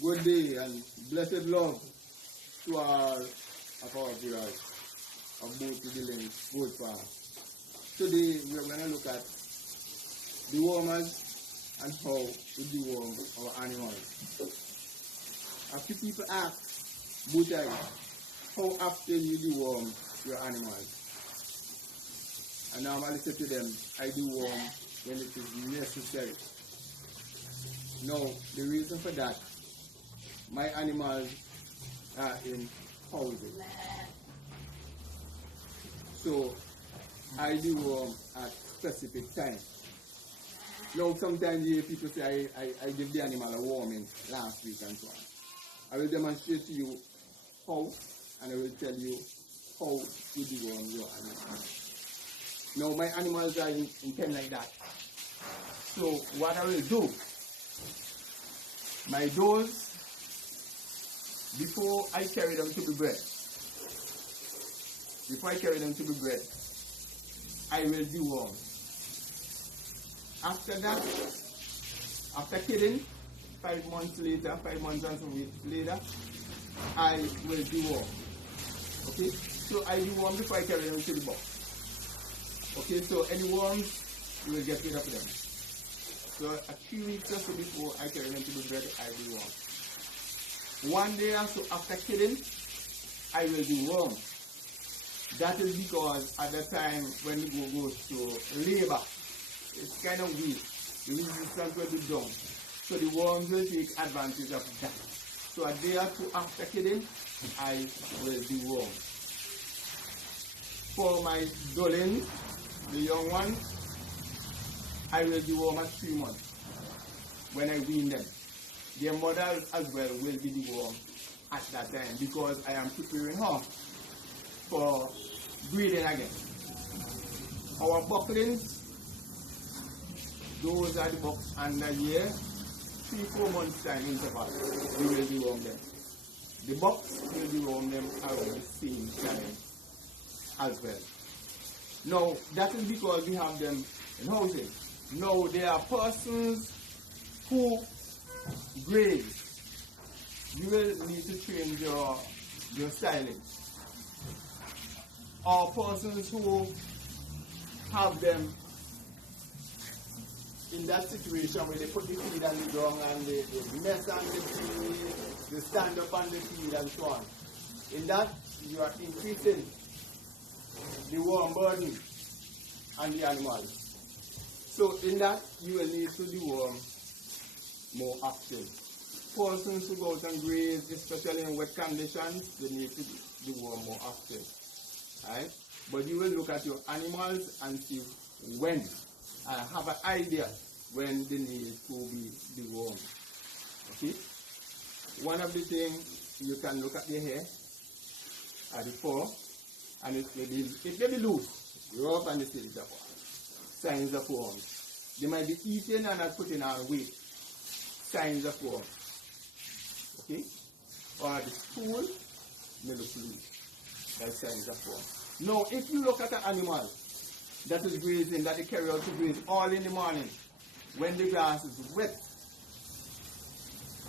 Good day and blessed love to all of our viewers of both the links, both farms. Today we are going to look at dewormers and how to deworm our animals. A few people ask both times, how often you deworm your animals? And I normally say to them, I deworm when it is necessary. Now, the reason for that, my animals are in houses. So, I deworm at specific times. Now, sometimes you hear people say, I give the animal a warming last week and so on. I will demonstrate to you how, and I will tell you how to deworm your animals. Now, my animals are in pen like that. So, what I will do, my doors, before I carry them to be bred, I will deworm. After that, after killing, 5 months later, 5 months and some weeks later, I will deworm. Okay, so I deworm before I carry them to the box. Okay, so any worms, you will get rid of them. So a few weeks or so before I carry them to the bed, I deworm. 1 day or so after killing, I will deworm. That is because at the time when the goat goes to labor, it's kind of weak. The resistance will be down. So the worms will take advantage of that. So a day or two after killing, I will deworm. For my dullings, the young ones, I will deworm at 3 months when I wean them. Their mothers as well will be dewormed at that time because I am preparing her for breeding again. Our bucklings, those are the bucks under a year, 3-4 months time interval, we will deworm them. The bucks will deworm them around the same time as well. Now, that is because we have them in houses. Now, there are persons who graze. You will need to change your styling. Or persons who have them in that situation where they put the feed on the ground and they mess on the feed, they stand up on the feed and so on. In that, you are increasing the worm burden on the animals. So in that, you will need to deworm more often. Persons who go out and graze, especially in wet conditions, they need to deworm more often. Right? But you will look at your animals and see when. I have an idea when they need to be dewormed. Okay? One of the things you can look at the hair, at the fur, and it may be loose. You rub and you see the signs of worms. They might be eating and not putting on weight. Signs of worms. Okay? Or the stool may look loose. That's signs of worms. Now, if you look at an animal that is grazing, that they carry out to graze all in the morning, when the grass is wet,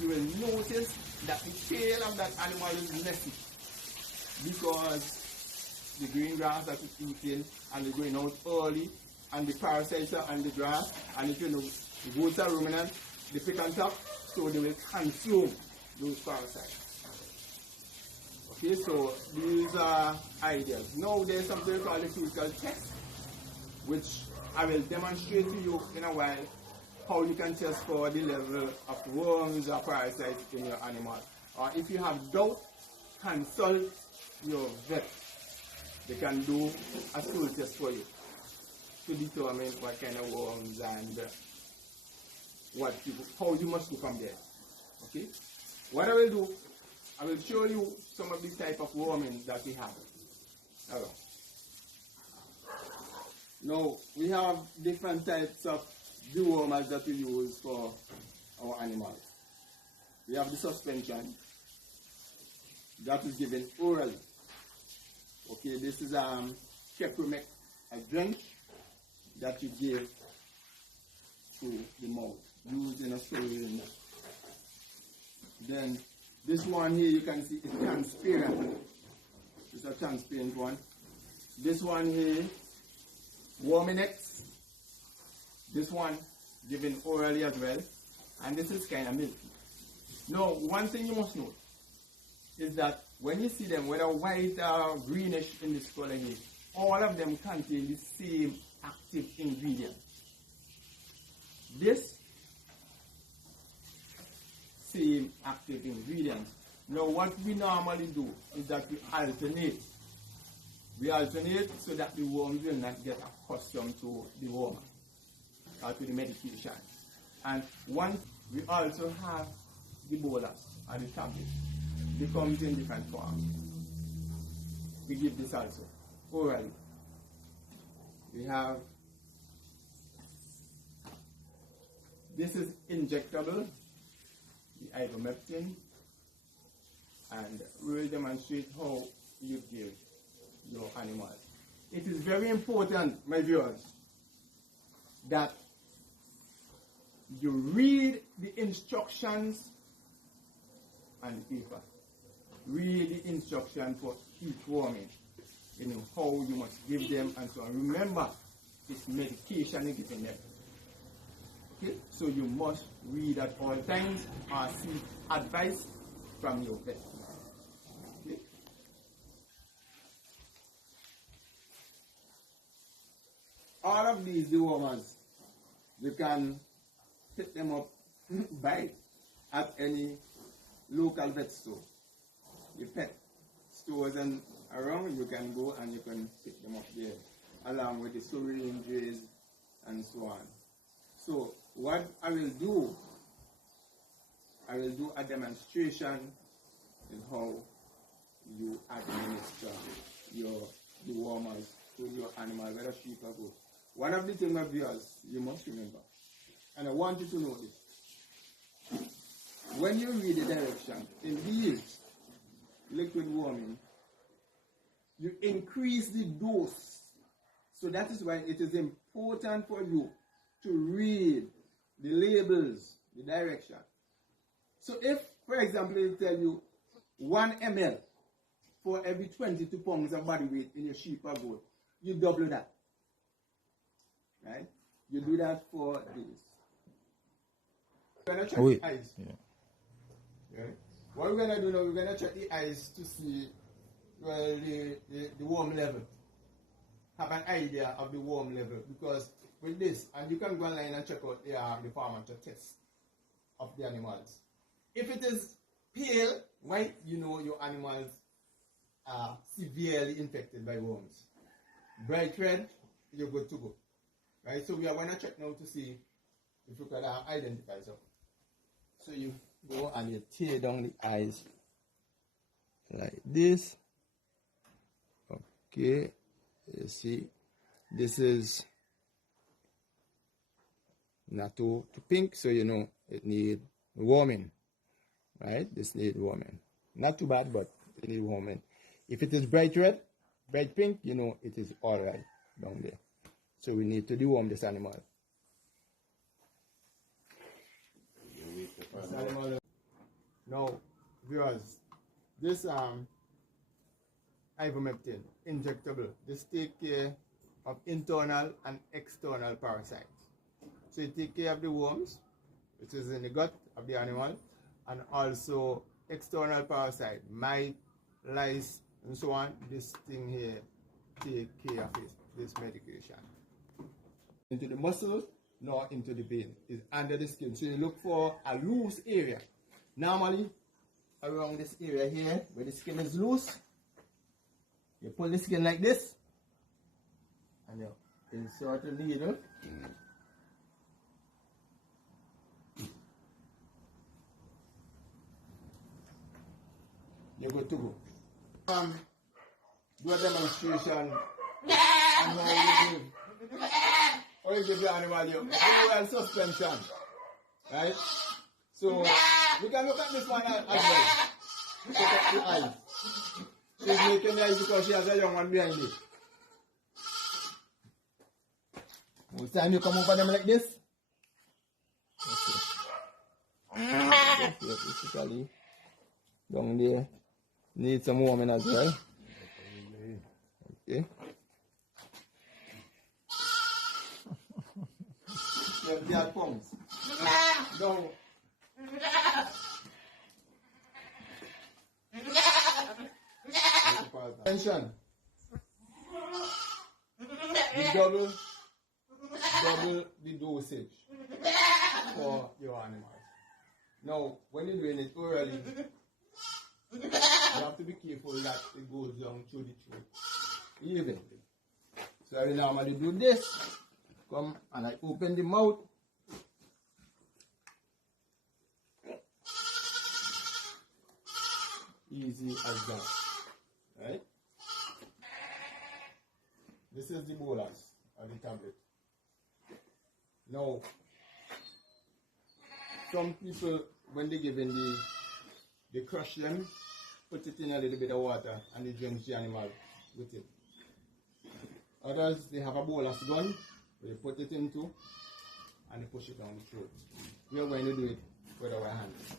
you will notice that the tail of that animal is messy because the green grass that is eating and they're going out early and the parasites are on the grass, and if you know the goats are ruminant, they pick on top, so they will consume those parasites. Okay, so these are ideas. Now there's something called a physical test, which I will demonstrate to you in a while how you can test for the level of worms or parasites in your animal. Or if you have doubt, consult your vet. They can do a stool test for you to determine what kind of worms and how you must do from there. Okay? What I will do, I will show you some of the type of worming that we have. Now, we have different types of dewormers that we use for our animals. We have the suspension that is given orally. Okay, this is Kepromec, a drink that you give to the mouth, used in a syringe. Then this one here, you can see it's transparent. It's a transparent one. This one here, warming X. This one given orally as well. And this is kind of milky. Now, one thing you must note is that when you see them, whether white or greenish in this color here, all of them contain the same active ingredient. This same active ingredient. Now, what we normally do is that we alternate. We alternate so that the worms will not get accustomed to the worm or to the medication. And once we also have the bolus or the tablet. They come in different forms. We give this also orally. We have this is injectable, the ivermectin, and we will demonstrate how you give your animals. It is very important, my viewers, that you read the instructions on the paper. Read the instruction for each warming. You know how you must give them and so on. Remember, it's medication you're giving them. Okay? So you must read at all times or seek advice from your vet. Okay? All of these dewormers, you can pick them up buy at any local vet store. The pet stores and around, you can go and you can pick them up there, along with the syringes and so on. So what I will do a demonstration in how you administer your dewormers to your animal, whether sheep or goat. One of the things, my viewers, you must remember, and I want you to know this. When you read the direction in these liquid warming, you increase the dose. So that is why it is important for you to read the labels, the direction. So if, for example, it tell you 1 ml for every 22 pounds of body weight in your sheep or goat, you double that. Right? You do that for this. We're going to check the eyes. Yeah. Right? What we're going to do now, we're going to check the eyes to see the worm level. Have an idea of the worm level. Because with this, and you can go online and check out the pharmacy test of the animals. If it is pale white, you know your animals are severely infected by worms. Bright red, you're good to go. Right? So we are going to check now to see if we can identify something. So you go and you tear down the eyes like this. Okay, you see, this is not too pink, so you know it needs warming. Right? This needs warming. Not too bad, but it needs warming. If it is bright red, bright pink, you know it is alright down there. So we need to deworm this animal. Now, viewers, this ivermectin, injectable, this take care of internal and external parasites. So it take care of the worms, which is in the gut of the animal, and also external parasite, mite, lice, and so on. This thing here take care of it, this medication. Into the muscle, nor into the vein. It's under the skin. So you look for a loose area. Normally, around this area here, where the skin is loose, you pull the skin like this, and you insert the needle. You're good to go. Do a demonstration on how you give. Or you give the animal your suspension. Right? So we can look at this one as well. Look at the eyes. She's making the eyes because she has a young one behind it. Most time you come over them like this. Okay. Basically, down there need some warming as well. Okay. You have pumps. No. Attention. You double the dosage for your animals. Now, when you're doing it orally, you have to be careful that it goes down through the throat evenly. So I normally do this. Come and I open the mouth. Easy as that. Right? This is the bolus of the tablet. Now, some people, when they give in they crush them, put it in a little bit of water, and they drink the animal with it. Others, they have a bolus gun, where they put it into, and they push it down the throat. We are going to do it with our hands.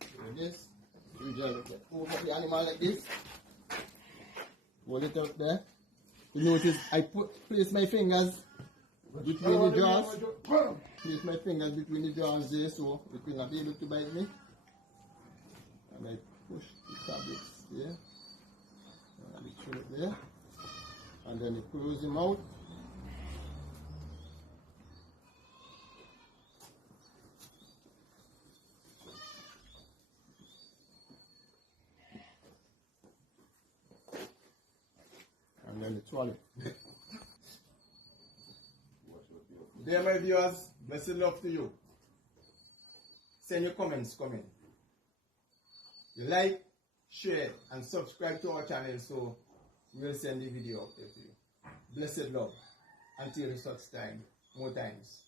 Do this. You just get over the animal like this. Hold it up there. You notice I place my fingers between the jaws. Place my fingers between the jaws there so it will not be able to bite me. And I push the tablets there. And I throw it there. And then you close them out. And then you swallow. There, my viewers, blessed love to you. Send your comments, comment. You like, share, and subscribe to our channel so we'll send the video up there to you. Blessed love. Until such time, more times.